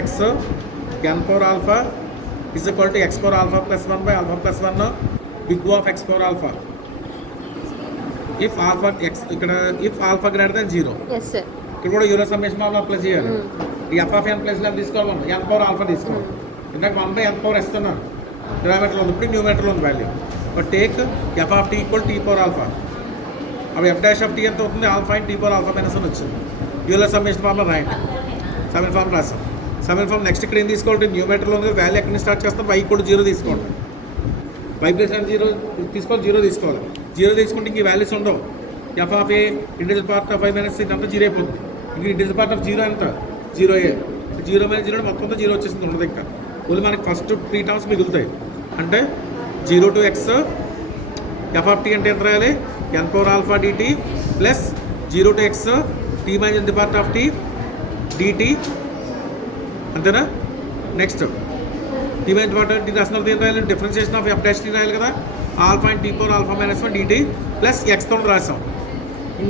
x n power alpha is equal to x power alpha plus 1 by alpha plus 1 big O of x power alpha. If alpha x if alpha greater than 0. Yes sir. ఇక్కడ కూడా euro summation formula apply చేయాలి. ఈ F of N plus లో తీసుకోవాలి, ఎన్ power alpha తీసుకోవాలి. ఇందాక 1 by n power ఇస్తున్నాను, డినామినేటర్లో ఉంది, ఇప్పుడు న్యూమరేటర్లో ఉంది value. But take f of t equal t power alpha. అప్పుడు ఎఫ్ డాష్ ఆఫ్ టీ ఎంత అవుతుంది? Alpha and tea power alpha minus అని వచ్చింది. యూరో సమ్మేషన్ ఫార్ములా రాయండి. సెవెన్ ఫార్మ్ రాసాం. సెవెన్ ఫార్మ్ నెక్స్ట్ ఇక్కడ ఏం తీసుకోవాలి? న్యూమరేటర్లో ఉంది వాల్యూ ఎక్కడి నుంచి స్టార్ట్ చేస్తాం? y కూడా 0 తీసుకోండి. y ప్లస్ 0 తీసుకోవాలి, 0 తీసుకోవాలి. 0 తీసుకుంటే ఇంక వాల్యూస్ ఉండవు. F of A integer part of y minus ఇదంతా 0 అయిపోతుంది. ఇంక ఇంటిజర్ పార్ట్ ఆఫ్ 0 ఎంత? 0 0 మైనస్ 0 మొత్తం 0 వచ్చేసింది, ఉండదు ఇంకా. ఓన్లీ మనకి ఫస్ట్ 3 టర్మ్స్ మిగులుతాయి. అంటే 0 to x F of T అంటే ఎంత రాయాలి? N power alpha dt plus 0 to x tea minus the part of T dt, అంతేనా? Next tea minus part of T రాసినప్పుడు ఏం రాయాలి? Differentiation of F dash T రాయాలి కదా. Alpha and tea power alpha minus 1 dt plus ఎక్స్తో రాసాం,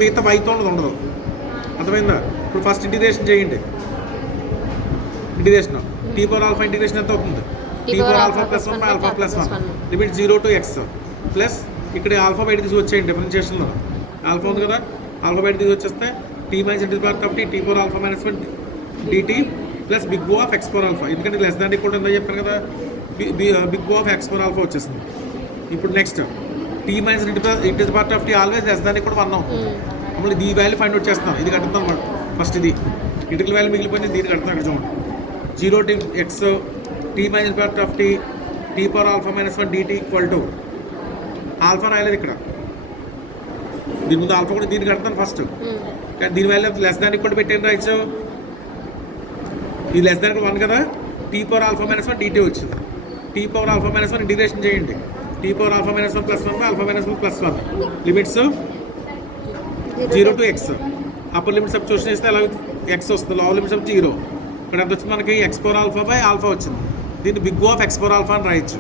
మిగతా వైతో ఉండదు. అర్థమైందా? ఇప్పుడు ఫస్ట్ ఇంటిగ్రేషన్ చేయండి. Integration T power alpha integration ఎంత అవుతుంది? T power alpha plus 1 alpha plus 1 limit 0 to x plus ఇక్కడ ఆల్ఫా బయట తీసి వచ్చేయండి. డిఫరెన్షియేషన్లో ఆల్ఫా ఉంది కదా, ఆల్ఫా బయట తీసి వచ్చేస్తే t minus int part of t power alpha minus 1 dt plus big O of x power alpha. ఎందుకంటే లెస్ దాన్ ఈక్వల్ ఎంత చెప్పాను కదా, big O of x power alpha వచ్చేసింది. ఇప్పుడు next tea minus int part of t always less than equal 1 అవుతుంది. అప్పుడు ఈ value find out చేస్తాం. ఇది కడుతున్నాం అనమాట. ఫస్ట్ ఇది ఇంటికల్ వాల్యూ మిగిలిపోయింది, దీన్ని కడుతున్నాం. అక్కడ చూడండి, 0 to x tea minus part of t t power alpha minus 1 dt equal to alpha రాయలేదు ఇక్కడ. దీని ముందు ఆల్ఫా కూడా దీన్ని కడతాను ఫస్ట్. కానీ దీని వాల్యూ లెస్ దాన్ ఈక్వల్ పెట్టేది రాయచ్చు. ఇది లెస్ దాన్ 1 కదా, T power alpha minus 1 dt వచ్చింది. T power alpha minus 1 integration చేయండి. T power alpha minus 1 plus 1 alpha minus 1 plus 1 limits 0 to x. Upper limit substitution చేస్తే అలా ఎక్స్ వస్తుంది, lower limits of 0. ఇక్కడ ఎంత వచ్చింది మనకి? X power alpha by alpha వచ్చింది. దీన్ని big O of x power alpha అని రాయొచ్చు.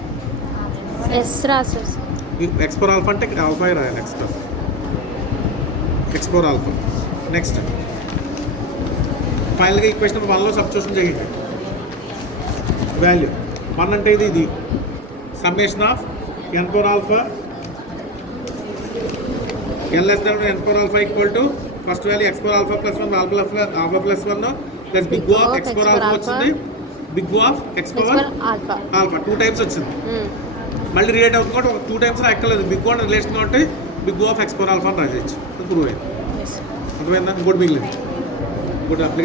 ఎక్స్ పవర్ ఆల్ఫా అంటే ఇక్కడ ఆల్ఫా రాయాలి, ఎక్స్ పవర్ ఆల్ఫా. నెక్స్ట్ ఫైనల్గా ఈక్వేషన్ 1లో సబ్స్టిట్యూషన్ చేయండి. వాల్యూ 1 అంటే ఇది summation of n power alpha n less than n power alpha equal to first value x power alpha plus 1 alpha plus 1 plus big O of x power alpha వచ్చింది. Big O of x power alpha 2 times వచ్చింది. మళ్ళీ relate అవుతుంది కాబట్టి 2 times రాయక్కర్లేదు. Big ఓ అని relation కాబట్టి big O of x power alpha అని రాసేయచ్చు. Prove అయింది. అర్థమైందా? ఇంకోటి మిగిలింది, ఇంకోటి అప్లికేషన్.